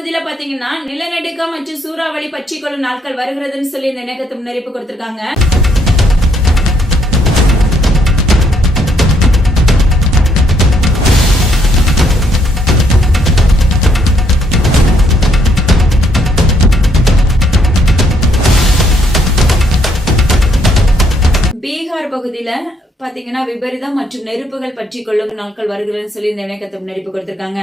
பகுதியில பாத்தீங்கன்னா நிலநடுக்கம் மற்றும் சூறாவளி பற்றி கொள்ளும் நாட்கள் வருகிறதுன்னு சொல்லி இந்த இணையத்தை முன்னறிப்பு கொடுத்திருக்காங்க. பீகார் பகுதியில பாத்தீங்கன்னா விபரீதம் மற்றும் நெருப்புகள் பற்றி கொள்ளும் நாட்கள் வருகிறதுன்னு சொல்லி இந்த இணையத்தை முன்னறிப்பு கொடுத்திருக்காங்க.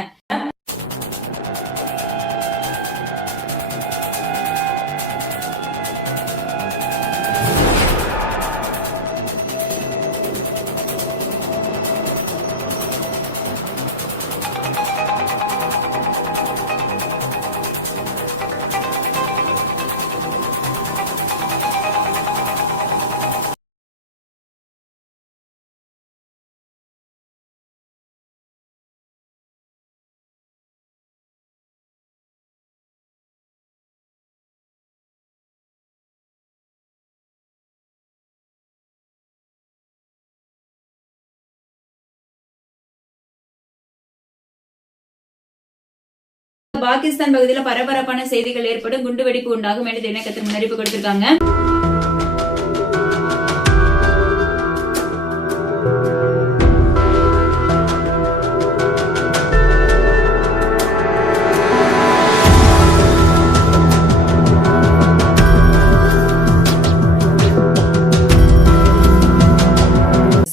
பாகிஸ்தான் பகுதியில் பரபரப்பான செய்திகள் ஏற்படும், குண்டுவெடிப்பு உண்டாகும் என்று இணையத்தில் முன்னறிப்பு கொடுத்திருக்காங்க.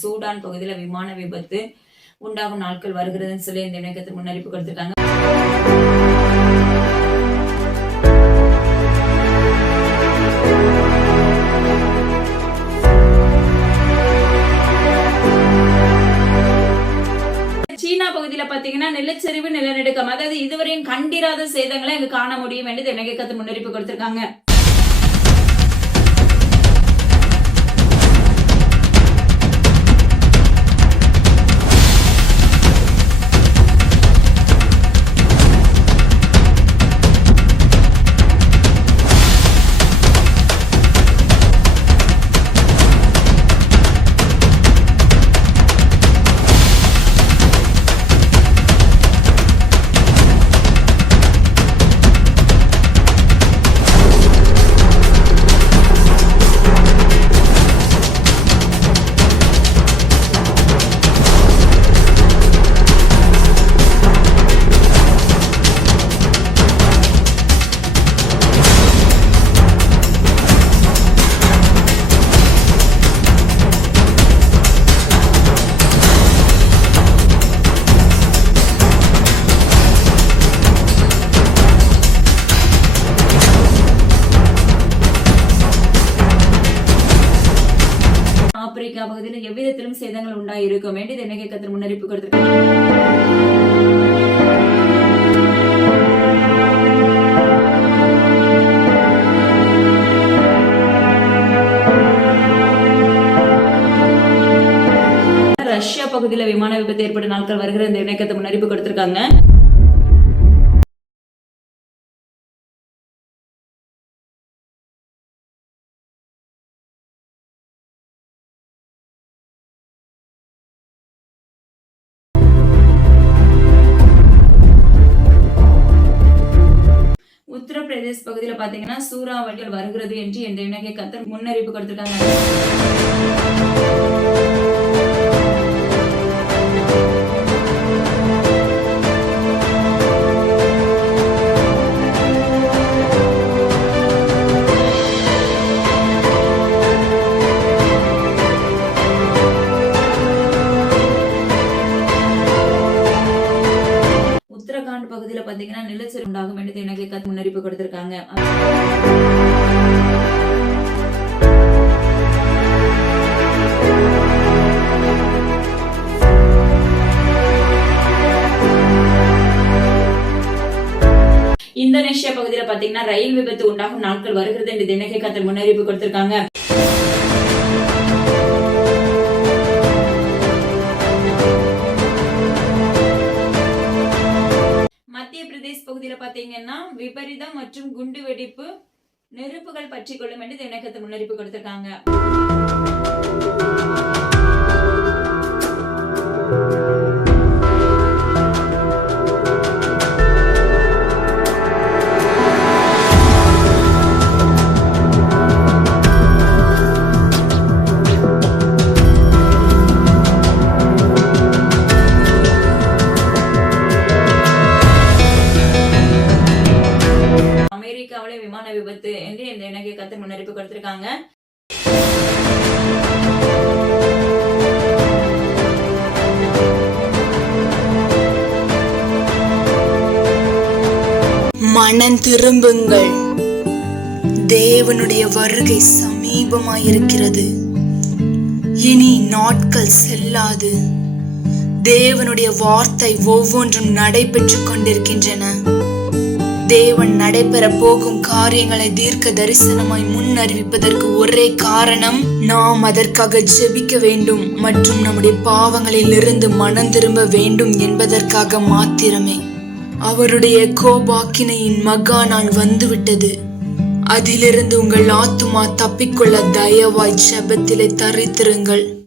சூடான் பகுதியில் விமான விபத்து உண்டாகும் நாட்கள் வருகிறதுன்னு சொல்லி இந்த இணையத்தில் முன்னறிப்பு கொடுத்திருக்காங்க. சீனா பகுதியில பாத்தீங்கன்னா நிலச்சரிவு நிலநடுக்கம், அதாவது இதுவரையும் கண்டிராத சேதங்களை இங்கு காண முடியும் என்று இணையத்தில் முன்னறிப்பு கொடுத்திருக்காங்க. ஆப்பிரிக்கா பகுதியில் எவ்விதத்திலும் சேதங்கள் உண்டாயிருக்கும் என்று இணையத்தில் முன்னறிப்பு கொடுத்திருக்காங்க. ரஷ்யா பகுதியில் விமான விபத்து ஏற்பட்ட நாட்கள் வருகிற இந்த இணையத்தை முன்னறிப்பு கொடுத்திருக்காங்க. உத்தரப்பிரதேஷ் பகுதியில் பாத்தீங்கன்னா சூறாவளிகள் வருகிறது என்று இந்த இணையத்தை முன்னறிப்பு கொடுத்திருக்காங்க. உத்தரகாண்ட் பகுதியில பாத்தீங்கன்னா நிலச்சரிவு உண்டாகும் என்று இணையத்தை முன்னறிப்பு கொடுத்திருக்காங்க. இந்தோனேஷியா பகுதியில பாத்தீங்கன்னா ரயில் விபத்து உண்டாகும் நாட்கள் வருகிறது என்று இணையத்தை முன்னறிப்பு கொடுத்திருக்காங்க. மத்திய பிரதேஷ் பகுதியில பாத்தீங்கன்னா விபரீதம் மற்றும் குண்டு வெடிப்பு நெருப்புகள் பற்றி கொள்ளும் என்று இணையத்தை முன்னறிப்பு கொடுத்திருக்காங்க. மனம் திரும்புங்கள், தேவனுடைய வருகை சமீபமாயிருக்கிறது. இனி நாட்கள் செல்லாது. தேவனுடைய வார்த்தை ஒவ்வொன்றும் நடைபெற்று கொண்டிருக்கின்றன. தேவன் நடைபெற போகும் காரியங்களை தீர்க்க தரிசனமாய் முன் அறிவிப்பதற்கு ஒரே காரணம், நாம் அதற்காக ஜெபிக்க வேண்டும் மற்றும் நம்முடைய பாவங்களில் இருந்து மனம் திரும்ப வேண்டும் என்பதற்காக மாத்திரமே. அவருடைய கோபாக்கினையின் மகா நாள் வந்துவிட்டது. அதிலிருந்து உங்கள் ஆத்துமா தப்பிக்கொள்ள தயவாய் ஜெபத்திலே தரித்திருங்கள்.